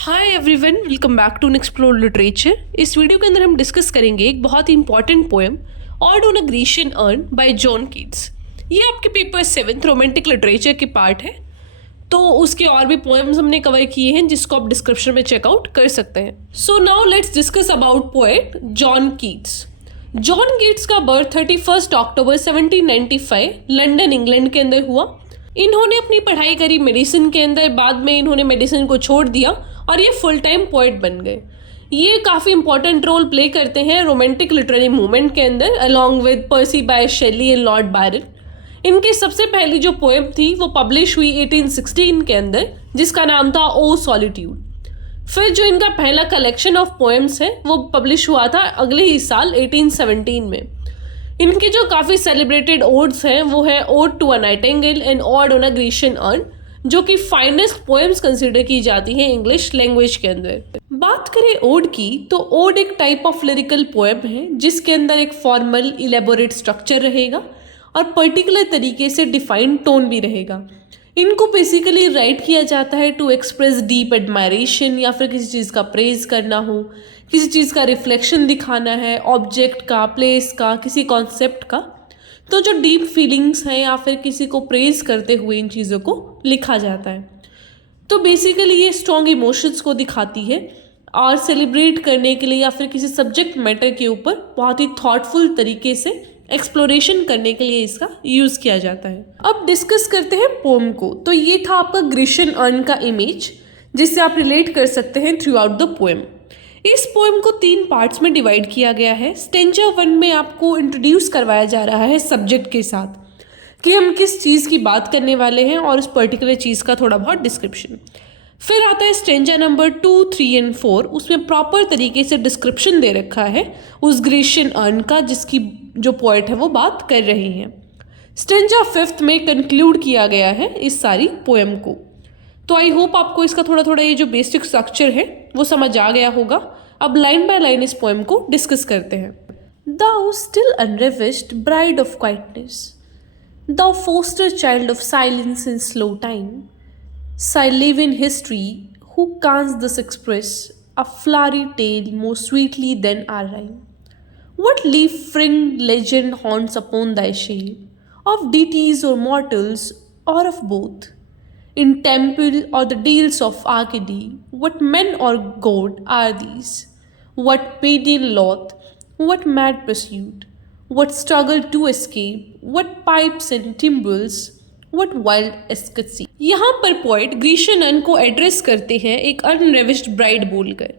Hi everyone, welcome back to explore literature. इस video के अंदर हम डिस्कस करेंगे एक बहुत ही important poem ode on a Grecian urn by John Keats. ये आपके पेपर 7th रोमांटिक लिटरेचर के पार्ट है, तो उसके और भी पोएम्स हमने कवर किए हैं जिसको आप डिस्क्रिप्शन में चेकआउट कर सकते हैं। So now let's discuss about poet John Keats. John Keats का बर्थ 31 अक्टूबर 1795 लंदन इंग्लैंड के अंदर हुआ। इन्होंने अपनी पढ़ाई करी मेडिसिन के अंदर, बाद में इन्होंने मेडिसिन को छोड़ दिया और ये फुल टाइम पोएट बन गए। ये काफ़ी इंपॉर्टेंट रोल प्ले करते हैं रोमांटिक लिटरेरी मूवमेंट के अंदर along with Percy Bysshe Shelley and Lord Byron. इनकी सबसे पहली जो पोएम थी वो पब्लिश हुई 1816 के अंदर, जिसका नाम था ओ सॉलिट्यूड। फिर जो इनका पहला कलेक्शन ऑफ पोएम्स है वो पब्लिश हुआ था अगले ही साल 1817 में। इनके जो काफ़ी सेलिब्रेटेड ओड्स हैं वो है ode to a nightingale and ode on a Grecian urn, जो कि फाइनेस्ट पोएम्स कंसिडर की जाती हैं इंग्लिश लैंग्वेज के अंदर। बात करें ओड की, तो ओड एक टाइप ऑफ लिरिकल पोएम है जिसके अंदर एक फॉर्मल इलेबोरेट स्ट्रक्चर रहेगा और पर्टिकुलर तरीके से डिफाइंड टोन भी रहेगा। इनको बेसिकली राइट किया जाता है टू एक्सप्रेस डीप एडमायरेशन, या फिर किसी चीज़ का प्रेज करना हो, किसी चीज़ का रिफ्लेक्शन दिखाना है, ऑब्जेक्ट का, प्लेस का, किसी कॉन्सेप्ट का। तो जो डीप फीलिंग्स हैं या फिर किसी को प्रेज करते हुए इन चीज़ों को लिखा जाता है। तो बेसिकली ये स्ट्रॉन्ग इमोशंस को दिखाती है और सेलिब्रेट करने के लिए या फिर किसी सब्जेक्ट मैटर के ऊपर बहुत ही थॉटफुल तरीके से एक्सप्लोरेशन करने के लिए इसका यूज़ किया जाता है। अब डिस्कस करते हैं पोम को। तो ये था आपका ग्रीशियन अर्न का इमेज जिससे आप रिलेट कर सकते हैं थ्रू आउट द पोएम। इस पोएम को 3 पार्ट्स में डिवाइड किया गया है। स्टेंजा 1 में आपको इंट्रोड्यूस करवाया जा रहा है सब्जेक्ट के साथ कि हम किस चीज़ की बात करने वाले हैं और उस पर्टिकुलर चीज़ का थोड़ा बहुत डिस्क्रिप्शन। फिर आता है स्टेंजा नंबर 2, 3 एंड 4। उसमें प्रॉपर तरीके से डिस्क्रिप्शन दे रखा है उस ग्रीशियन अर्न का जिसकी जो पोएट है वो बात कर रही हैं। स्टेंजा 5th में कंक्लूड किया गया है इस सारी पोएम को। तो आई होप आपको इसका थोड़ा थोड़ा ये जो बेसिक स्ट्रक्चर है वो समझ आ गया होगा। अब लाइन बाय लाइन इस पोएम को डिस्कस करते हैं। Thou still unravished bride of quietness, thou foster child of silence and slow time, live in history, who canst thus express a flowery tale more sweetly than our rhyme? What leaf-fringed legend haunts upon thy shade, of deities or mortals, or of both? In temple or the dales of Arcady, what men or god are these? What pagan loth, what mad pursuit, what struggle to escape, what pipes and timbrels, what wild ecstasy? यहाँ पर poet Grecian urn को address करते हैं एक unravished bride बोलकर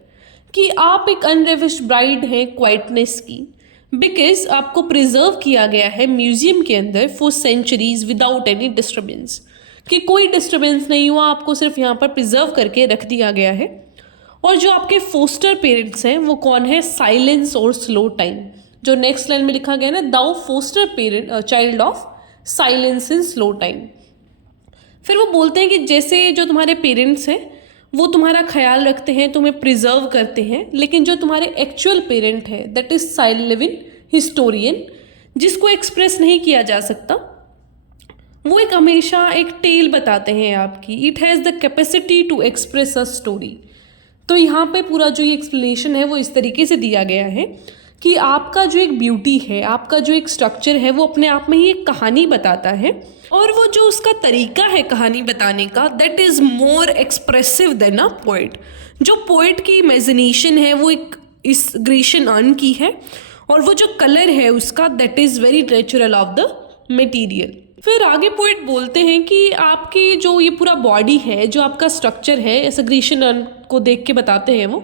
कि आप एक अनरेविश्ड ब्राइड हैं क्वाइटनेस की, बिकॉज आपको प्रिजर्व किया गया है म्यूजियम के अंदर for centuries without any disturbance, कि कोई डिस्टर्बेंस नहीं हुआ, आपको सिर्फ यहाँ पर प्रिजर्व करके रख दिया गया है। और जो आपके फोस्टर पेरेंट्स हैं वो कौन है? साइलेंस और स्लो टाइम। जो नेक्स्ट लाइन में लिखा गया ना, thou foster parent child of silence and slow time. फिर वो बोलते हैं कि जैसे जो तुम्हारे पेरेंट्स हैं वो तुम्हारा ख्याल रखते हैं, तुम्हें प्रिजर्व करते हैं, लेकिन जो तुम्हारे एक्चुअल पेरेंट है that is silent living historian, जिसको एक्सप्रेस नहीं किया जा सकता, वो एक हमेशा एक टेल बताते हैं आपकी। It has the capacity to express a story. तो यहाँ पे पूरा जो ये एक्सप्लेनेशन है वो इस तरीके से दिया गया है कि आपका जो एक ब्यूटी है, आपका जो एक स्ट्रक्चर है, वो अपने आप में ही एक कहानी बताता है, और वो जो उसका तरीका है कहानी बताने का that is more expressive than a poet. जो पोएट की इमेजिनेशन है वो एक इस ग्रीशियन अर्न की है, और वो जो कलर है उसका that is very natural of the material. फिर आगे पोएट बोलते हैं कि आपकी जो ये पूरा बॉडी है, जो आपका स्ट्रक्चर है, ऐसा ग्रीशियन अर्न को देख के बताते हैं वो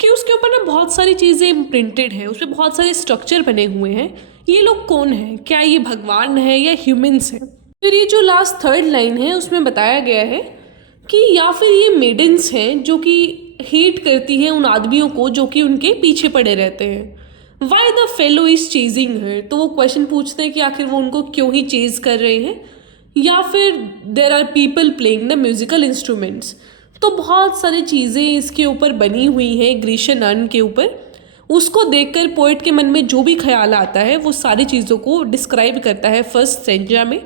कि उसके ऊपर ना बहुत सारी चीज़ें इम्प्रिंटेड है, उसमें बहुत सारे स्ट्रक्चर बने हुए हैं। ये लोग कौन हैं? क्या ये भगवान है या ह्यूमंस हैं? फिर ये जो लास्ट 3rd लाइन है उसमें बताया गया है कि या फिर ये मेडन्स हैं जो कि हेट करती हैं उन आदमियों को जो कि उनके पीछे पड़े रहते हैं। Why the fellow is chasing her, तो वो क्वेश्चन पूछते हैं कि आखिर वो उनको क्यों ही चेज कर रहे हैं। या फिर there are people playing the musical instruments. तो बहुत सारी चीज़ें इसके ऊपर बनी हुई हैं ग्रीशियन अर्न के ऊपर। उसको देखकर पोएट के मन में जो भी ख्याल आता है वो सारी चीज़ों को डिस्क्राइब करता है फर्स्ट स्टेंजा में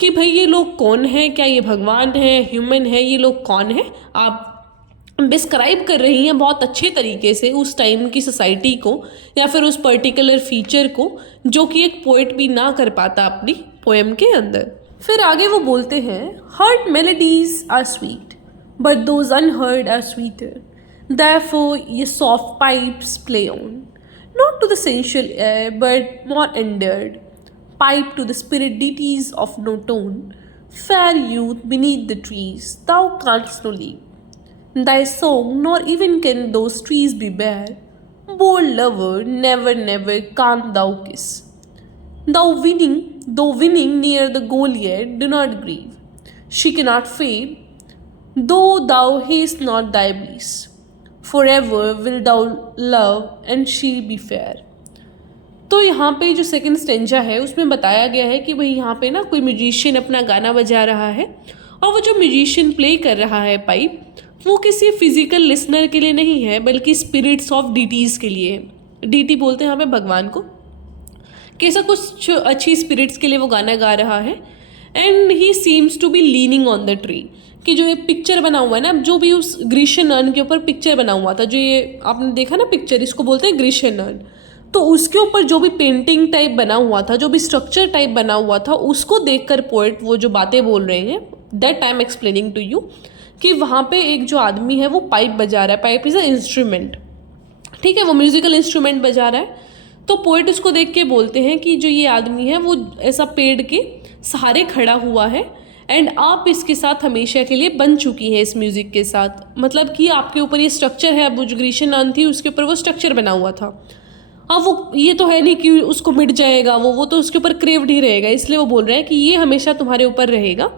कि भाई ये लोग कौन हैं, क्या ये भगवान है, ह्यूमन है, ये लोग कौन है, आप डिस्क्राइब कर रही हैं बहुत अच्छे तरीके से उस टाइम की सोसाइटी को या फिर उस पर्टिकुलर फीचर को, जो कि एक पोएट भी ना कर पाता अपनी पोएम के अंदर। फिर आगे वो बोलते हैं, heard melodies are sweet but those unheard are sweeter, therefore ये soft pipes play on, not to the sensual air but more endeared, pipe to the spirit deities of no tone, fair youth beneath the trees, thou canst no leave, thy song nor even can those trees be bare, bold lover never never can't thou kiss, though winning near the goal yet do not grieve, she cannot fade, though thou haste not thy bliss, forever will thou love and she be fair। तो यहाँ पे जो second stanza है उसमें बताया गया है कि भाई यहाँ पे ना कोई म्यूजिशियन अपना गाना बजा रहा है, और वो जो म्यूजिशियन प्ले कर रहा है पाइप, वो किसी फिजिकल लिसनर के लिए नहीं है बल्कि स्पिरिट्स ऑफ डीटीज़ के लिए है। डीटी बोलते हैं यहाँ पे भगवान को, कि ऐसा कुछ अच्छी स्पिरिट्स के लिए वो गाना गा रहा है। And he seems to be leaning on the tree, कि जो ये पिक्चर बना हुआ है ना, जो भी उस ग्रीशियन अर्न के ऊपर पिक्चर बना हुआ था, जो ये आपने देखा ना पिक्चर, इसको बोलते हैं ग्रीशियन अर्न, तो उसके ऊपर जो भी पेंटिंग टाइप बना हुआ था, जो भी स्ट्रक्चर टाइप बना हुआ था, उसको देखकर पोएट वो जो बातें बोल रहे हैं, that I am explaining to you, कि वहाँ पे एक जो आदमी है वो पाइप बजा रहा है। पाइप इज़ अ इंस्ट्रूमेंट, ठीक है, वो म्यूजिकल इंस्ट्रूमेंट बजा रहा है। तो पोएट उसको देख के बोलते हैं कि जो ये आदमी है वो ऐसा पेड़ के सहारे खड़ा हुआ है, एंड आप इसके साथ हमेशा के लिए बन चुकी हैं इस म्यूज़िक के साथ। मतलब कि आपके ऊपर ये स्ट्रक्चर है, अब जो ग्रीशियन अर्न थी उसके ऊपर वो स्ट्रक्चर बना हुआ था। अब वो ये तो है नहीं कि उसको मिट जाएगा, वो तो उसके ऊपर क्रेव्ड ही रहेगा, इसलिए वो बोल रहे हैं कि ये हमेशा तुम्हारे ऊपर रहेगा,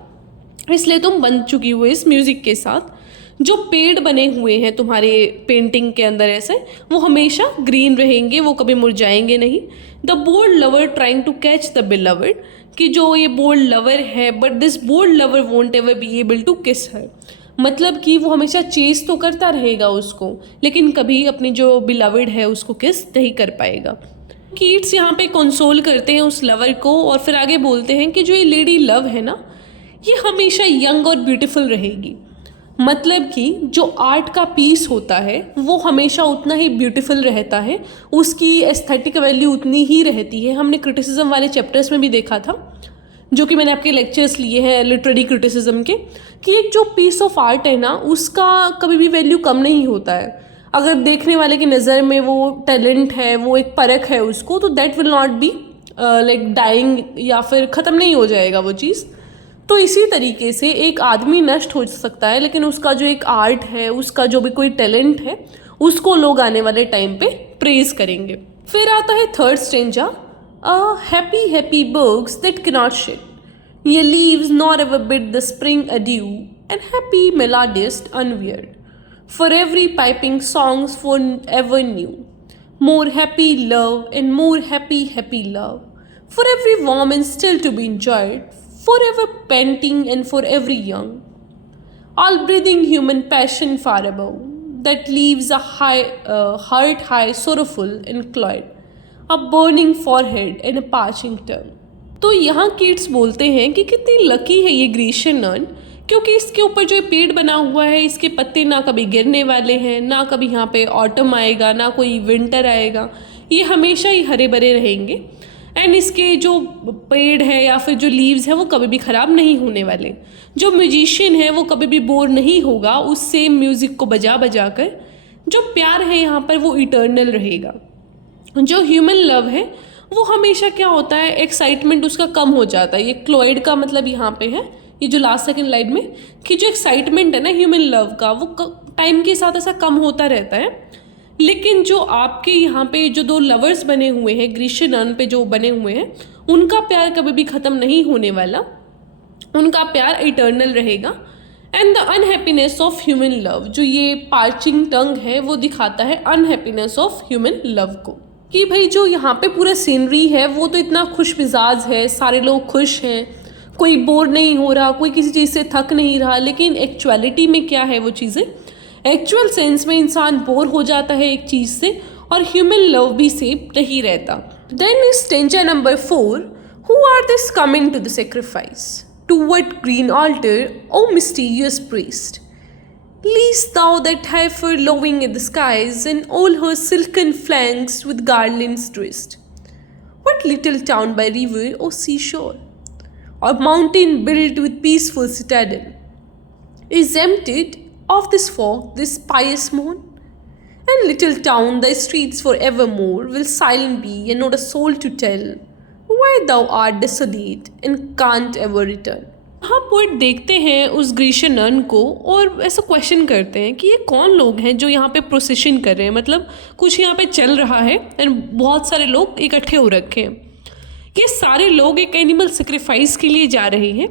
इसलिए तुम बन चुकी हो इस म्यूज़िक के साथ। जो पेड़ बने हुए हैं तुम्हारे पेंटिंग के अंदर ऐसे, वो हमेशा ग्रीन रहेंगे, वो कभी मुरझाएंगे नहीं। The bold lover trying to catch the beloved, कि जो ये बोल्ड लवर है, but this bold lover won't ever be able to kiss her, मतलब कि वो हमेशा चेस तो करता रहेगा उसको, लेकिन कभी अपनी जो बिलवर्ड है उसको किस नहीं कर पाएगा। कीट्स यहाँ पे कंसोल करते हैं उस लवर को, और फिर आगे बोलते हैं कि जो ये लेडी लव है ना, ये हमेशा यंग और ब्यूटीफुल रहेगी। मतलब कि जो आर्ट का पीस होता है वो हमेशा उतना ही ब्यूटीफुल रहता है, उसकी एस्थेटिक वैल्यू उतनी ही रहती है। हमने क्रिटिसिज्म वाले चैप्टर्स में भी देखा था, जो कि मैंने आपके लेक्चर्स लिए हैं लिटरेरी क्रिटिसिज्म के, कि एक जो पीस ऑफ आर्ट है ना, उसका कभी भी वैल्यू कम नहीं होता है। अगर देखने वाले की नज़र में वो टैलेंट है, वो एक परख है उसको, तो that will not be like dying, या फिर ख़त्म नहीं हो जाएगा वो चीज़। तो इसी तरीके से एक आदमी नष्ट हो सकता है, लेकिन उसका जो एक आर्ट है, उसका जो भी कोई टैलेंट है, उसको लोग आने वाले टाइम पे प्रेज करेंगे। फिर आता है third stanza, happy happy birds that cannot shed, ये leaves nor ever bid the spring adieu, and happy melodist unwearied, for every piping songs for ever new, more happy love and more happy happy love, for every warm and still to be enjoyed, forever panting and forever young, all breathing human passion far above, that leaves a heart high sorrowful and cloyed, a burning forehead and a parching tongue। तो यहाँ kids बोलते हैं कि कितनी lucky है ये Grecian earn, क्योंकि इसके ऊपर जो पेड़ बना हुआ है, इसके पत्ते ना कभी गिरने वाले हैं, ना कभी यहाँ पे ऑटम आएगा, ना कोई विंटर आएगा, ये हमेशा ही हरे भरे रहेंगे। एंड इसके जो पेड़ है या फिर जो लीव्स है वो कभी भी ख़राब नहीं होने वाले। जो म्यूजिशियन है वो कभी भी बोर नहीं होगा उस सेम म्यूज़िक को बजा बजा कर। जो प्यार है यहाँ पर वो इटर्नल रहेगा। जो ह्यूमन लव है वो हमेशा क्या होता है, एक्साइटमेंट उसका कम हो जाता है। ये क्लोइड का मतलब यहाँ पे है, ये जो लास्ट सेकंड लाइन में, कि जो एक्साइटमेंट है ना ह्यूमन लव का, वो टाइम के साथ ऐसा कम होता रहता है। लेकिन जो आपके यहाँ पे जो दो लवर्स बने हुए हैं, ग्रीशियन अर्न पे जो बने हुए हैं, उनका प्यार कभी भी ख़त्म नहीं होने वाला, उनका प्यार इटर्नल रहेगा। And the unhappiness of human love, जो ये पार्चिंग टंग है वो दिखाता है अनहैप्पीनेस ऑफ ह्यूमन लव को, कि भाई जो यहाँ पे पूरा सीनरी है वो तो इतना खुश मिजाज है, सारे लोग खुश हैं, कोई बोर नहीं हो रहा, कोई किसी चीज़ से थक नहीं रहा। लेकिन एक्चुअलिटी में क्या है वो चीज़ें, एक्चुअल सेंस में इंसान बोर हो जाता है एक चीज़ से, और ह्यूमन लव भी सेफ नहीं रहता। Then is stanza number 4, who are this coming to the sacrifice, to what green altar O mysterious priest, Least thou that heifer lowing in the skies, and all her silken flanks with garlands twist. What little town by river or seashore, or mountain built with peaceful citadel, is emptied of this fog, this pious morn? And little town, thy streets for evermore will silent be, and not a soul to tell why thou art desolate and can't ever return. हाँ, poet देखते हैं उस Grecian none को और ऐसा question करते हैं कि ये कौन लोग हैं जो यहाँ पे प्रोसेशन कर रहे हैं, मतलब कुछ यहाँ पे चल रहा है एंड बहुत सारे लोग इकट्ठे हो रखे हैं। ये सारे लोग एक एनिमल सेक्रीफाइस के लिए जा रहे हैं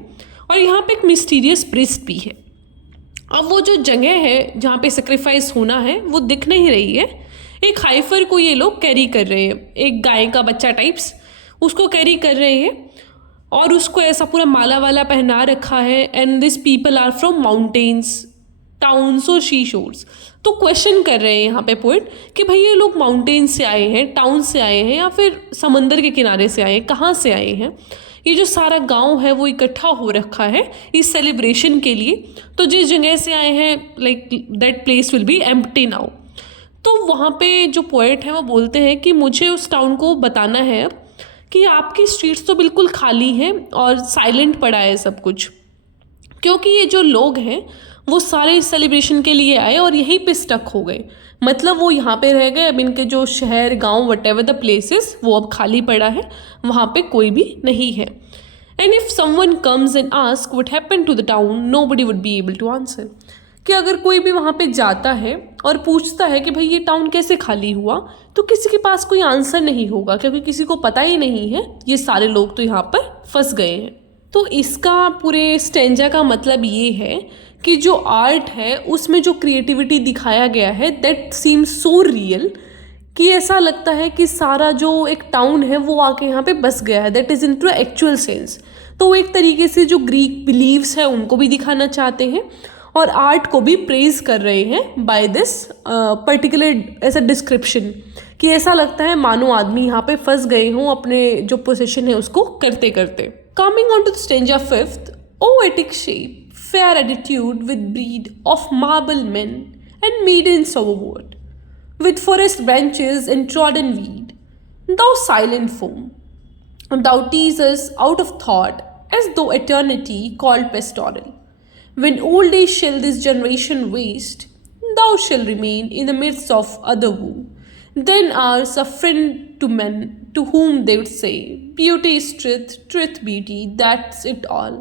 और यहाँ पे एक मिस्टीरियस प्रिस्ट भी है। अब वो जो जगह है जहाँ पे सेक्रीफाइस होना है वो दिख नहीं रही है। एक हाइफर को ये लोग कैरी कर रहे हैं, एक गाय का बच्चा टाइप्स उसको कैरी कर रहे हैं और उसको ऐसा पूरा माला वाला पहना रखा है। And this people are from mountains, towns और शी शोर्स। तो क्वेश्चन कर रहे हैं यहाँ पे पोइट कि भाई ये लोग माउंटेन से आए हैं, टाउन से आए हैं या फिर समंदर के किनारे से आए हैं, कहाँ से आए हैं? ये जो सारा गांव है वो इकट्ठा हो रखा है इस सेलिब्रेशन के लिए। तो जिस जगह से आए हैं like that place will be empty now. तो वहाँ पे जो पोइट है वो बोलते हैं कि मुझे उस टाउन को बताना है अब कि आपकी स्ट्रीट्स तो बिल्कुल खाली हैं और साइलेंट पड़ा है सब कुछ, क्योंकि ये जो लोग हैं वो सारे इस सेलिब्रेशन के लिए आए और यहीं पे स्टक हो गए। मतलब वो यहाँ पे रह गए। अब इनके जो शहर गांव वट एवर द प्लेसेस वो अब खाली पड़ा है, वहाँ पे कोई भी नहीं है। And if someone comes and ask what happened to the town, nobody would be able to answer. कि अगर कोई भी वहाँ पे जाता है और पूछता है कि भाई ये टाउन कैसे खाली हुआ, तो किसी के पास कोई आंसर नहीं होगा, क्योंकि किसी को पता ही नहीं है, ये सारे लोग तो यहाँ पर फंस गए हैं। तो इसका पूरे स्टेंजा का मतलब ये है कि जो आर्ट है उसमें जो क्रिएटिविटी दिखाया गया है दैट सीम्स सो रियल कि ऐसा लगता है कि सारा जो एक टाउन है वो आके यहाँ पे बस गया है, that is in to actual sense. तो वो एक तरीके से जो ग्रीक बिलीव्स है उनको भी दिखाना चाहते हैं और आर्ट को भी प्रेज कर रहे हैं बाय दिस पर्टिकुलर ऐसा डिस्क्रिप्शन कि ऐसा लगता है मानो आदमी यहाँ पे फंस गए हों अपने जो पोजीशन है उसको करते करते। Coming on to the stanza fifth, O Attic shape fair attitude with breed of marble men and maidens overboard, with forest branches and trodden weed, thou silent foam, thou tease us out of thought as though eternity called pastoral. When old age shall this generation waste, thou shall remain in the midst of other woo. Then ours a friend to men, to whom they would say, beauty is truth, truth beauty, that's it all.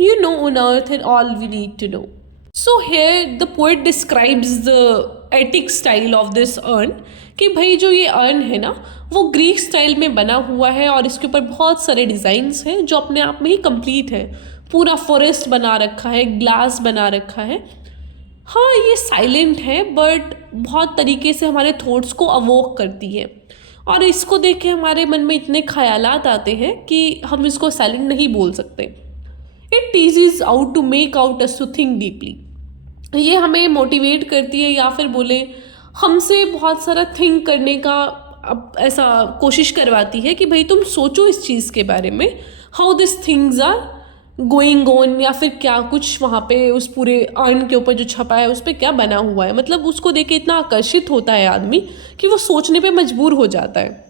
You know on earth and all we need to know. So here the poet describes the etic style of this urn कि भाई जो ये earn है ना वो Greek style में बना हुआ है और इसके ऊपर बहुत सारे डिज़ाइंस हैं जो अपने आप में ही कंप्लीट है। पूरा फॉरेस्ट बना रखा है, ग्लास बना रखा है। हाँ, ये साइलेंट है बट बहुत तरीके से हमारे थॉट्स को अवोक करती है और इसको देख के हमारे मन में इतने ख्यालात आते हैं कि हम इसको साइलेंट नहीं बोल सकते। It teases out to make out us to think deeply. ये हमें मोटिवेट करती है या फिर बोले हमसे बहुत सारा थिंक करने का अब ऐसा कोशिश करवाती है कि भाई तुम सोचो इस चीज़ के बारे में, how this things are going on, या फिर क्या कुछ वहाँ पे उस पूरे अर्न के ऊपर जो छपा है उस पर क्या बना हुआ है। मतलब उसको देख के इतना आकर्षित होता है आदमी कि वो सोचने पे मजबूर हो जाता है।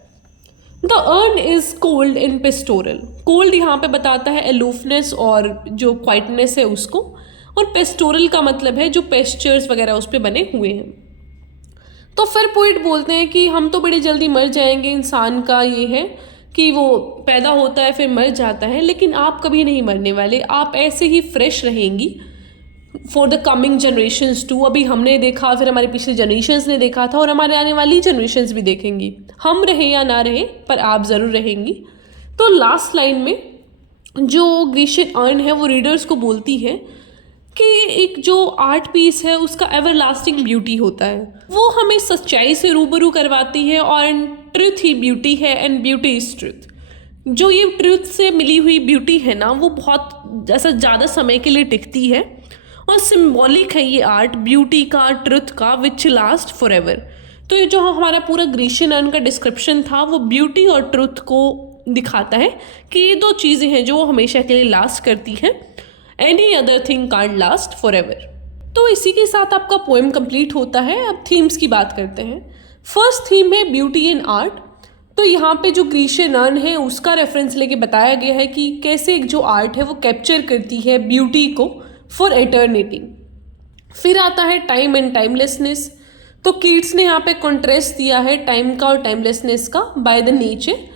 The earn is cold in pastoral. Cold यहाँ पे बताता है एलूफनेस और जो क्वाइटनेस है उसको, और पेस्टोरल का मतलब है जो पेस्चर्स वगैरह उस पर बने हुए हैं। तो फिर पोइट बोलते हैं कि हम तो बड़ी जल्दी मर जाएंगे, इंसान का ये है कि वो पैदा होता है फिर मर जाता है, लेकिन आप कभी नहीं मरने वाले, आप ऐसे ही फ्रेश रहेंगी for the coming generations too. अभी हमने देखा, फिर हमारे पिछले जनरेशन्स ने देखा था और हमारे आने वाली जनरेशन्स भी देखेंगी। हम रहे या ना रहे पर आप ज़रूर रहेंगी। तो लास्ट लाइन में जो ग्रीशियन अर्न है वो रीडर्स को बोलती है कि एक जो आर्ट पीस है उसका एवर लास्टिंग ब्यूटी होता है, वो हमें सच्चाई से रूबरू करवाती है और ट्रुथ ही ब्यूटी है एंड ब्यूटी इज़ ट्रुथ। जो ये ट्रुथ से मिली हुई ब्यूटी है ना वो बहुत ऐसा ज़्यादा समय के लिए टिकती है और सिंबॉलिक है ये आर्ट ब्यूटी का, ट्रुथ का, विच लास्ट फॉर एवर। तो ये जो हमारा पूरा ग्रीशियन अर्न का डिस्क्रिप्शन था वो ब्यूटी और ट्रुथ को दिखाता है कि ये दो चीज़ें हैं जो हमेशा के लिए लास्ट करती हैं। Any other thing can't last for ever. तो इसी के साथ आपका पोएम कंप्लीट होता है। अब थीम्स की बात करते हैं। फर्स्ट थीम है ब्यूटी इन आर्ट। तो यहाँ पे जो ग्रीशियन अर्न है उसका रेफरेंस लेके बताया गया है कि कैसे एक जो आर्ट है वो कैप्चर करती है ब्यूटी को फॉर एटर्निटी। फिर आता है टाइम एंड टाइमलेसनेस। तो कीट्स ने यहाँ पे कॉन्ट्रास्ट दिया है टाइम का और टाइमलेसनेस का बाय द नेचर,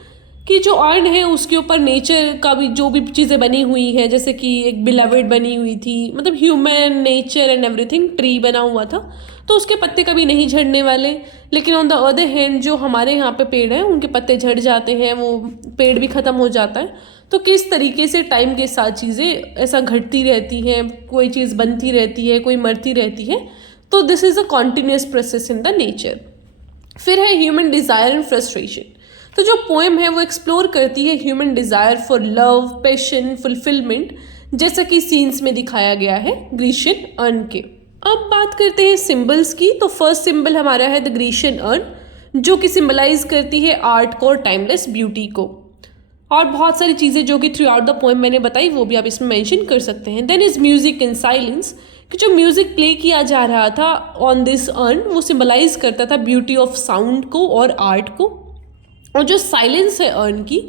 कि जो अर्न है उसके ऊपर नेचर का भी जो भी चीज़ें बनी हुई है, जैसे कि एक बिलवेड बनी हुई थी, मतलब human nature and everything, tree बना हुआ था तो उसके पत्ते कभी नहीं झड़ने वाले। लेकिन ऑन द अदर हैंड जो हमारे यहाँ पे पेड़ हैं उनके पत्ते झड़ जाते हैं, वो पेड़ भी ख़त्म हो जाता है। तो किस तरीके से टाइम के साथ चीज़ें ऐसा घटती रहती हैं, कोई चीज़ बनती रहती है, कोई मरती रहती है। तो this is a continuous process in the nature. फिर है ह्यूमन डिज़ायर एंड फ्रस्ट्रेशन। तो जो पोएम है वो एक्सप्लोर करती है human desire for love, passion, fulfilment, जैसा कि सीन्स में दिखाया गया है ग्रीशियन अर्न के। अब बात करते हैं सिंबल्स की। तो फर्स्ट सिंबल हमारा है द ग्रीशियन अर्न, जो कि सिंबलाइज करती है आर्ट को और टाइमलेस ब्यूटी को। और बहुत सारी चीज़ें जो कि थ्रू आउट द पोएम मैंने बताई वो भी आप इसमें मेंशन कर सकते हैं। Then is music in silence, कि जो म्यूजिक प्ले किया जा रहा था ऑन दिस अर्न वो सिंबलाइज करता था ब्यूटी ऑफ साउंड को और आर्ट को। और जो साइलेंस है अर्न की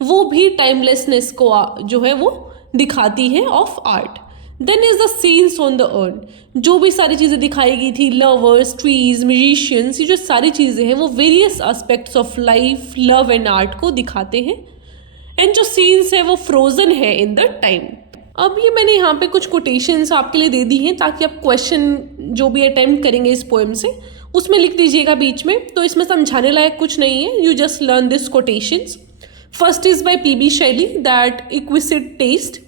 वो भी टाइमलेसनेस को जो है वो दिखाती है of art. Then is the scenes on the urn, जो भी सारी चीज़ें दिखाई गई थी, लवर्स, ट्रीज, म्यूजिशियंस, ये जो सारी चीज़ें हैं वो various aspects of life, love and art को दिखाते हैं। एंड जो सीन्स है वो फ्रोजन है इन द टाइम। अब ये मैंने यहाँ पे कुछ कोटेशंस आपके लिए दे दी हैं ताकि आप क्वेश्चन जो भी अटेम्प्ट करेंगे इस पोएम से उसमें लिख दीजिएगा बीच में। तो इसमें समझाने लायक कुछ नहीं है, you just learn this quotations. First is by PB Shelley, that exquisite test.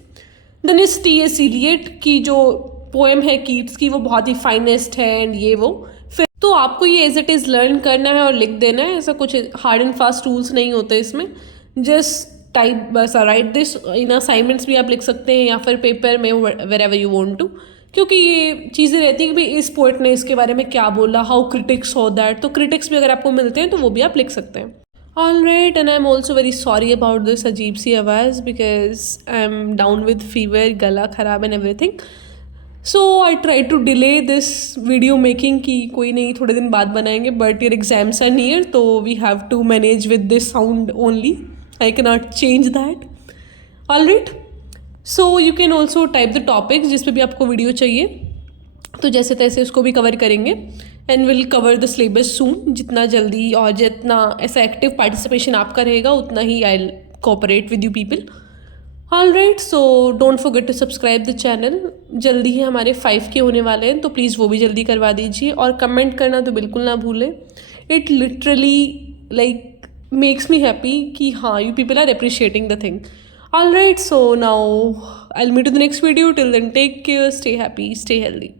Then is TS. Eliot की जो पोएम है कीट्स की वो बहुत ही फाइनेस्ट है एंड ये वो। फिर तो आपको ये एज इट इज़ लर्न करना है और लिख देना है, ऐसा कुछ हार्ड एंड फास्ट रूल्स नहीं होते इसमें। जस्ट टाइप बस राइट दिस इन असाइनमेंट्स भी आप लिख सकते हैं या फिर पेपर में, wherever you want to, क्योंकि ये चीज़ें रहती हैं कि भाई इस पोएट ने इसके बारे में क्या बोला, हाउ क्रिटिक्स हो दैट। तो क्रिटिक्स भी अगर आपको मिलते हैं तो वो भी आप लिख सकते हैं। All right, and I am also very sorry about this अजीब सी आवाज़, because I am down with fever, गला खराब and everything. So I try to delay this video making की कोई नहीं, थोड़े दिन बाद बनाएंगे, but your exams are near तो we have to manage with this sound only. I cannot change that. All right. So you can also type the topics जिस पे भी आपको वीडियो चाहिए, तो जैसे तैसे उसको भी कवर करेंगे। And will cover the syllabus soon, जितना जल्दी और जितना ऐसा एक्टिव पार्टिसिपेशन आपका रहेगा उतना ही I will cooperate with you people. All right, so don't forget to subscribe the channel. जल्दी ही हमारे 5K होने वाले हैं तो प्लीज़ वो भी जल्दी करवा दीजिए, और कमेंट करना तो बिल्कुल ना भूलें। It literally like makes me happy कि हाँ you people are appreciating the thing. All right, so now I'll meet you in the next video. Till then, take care, stay happy, stay healthy.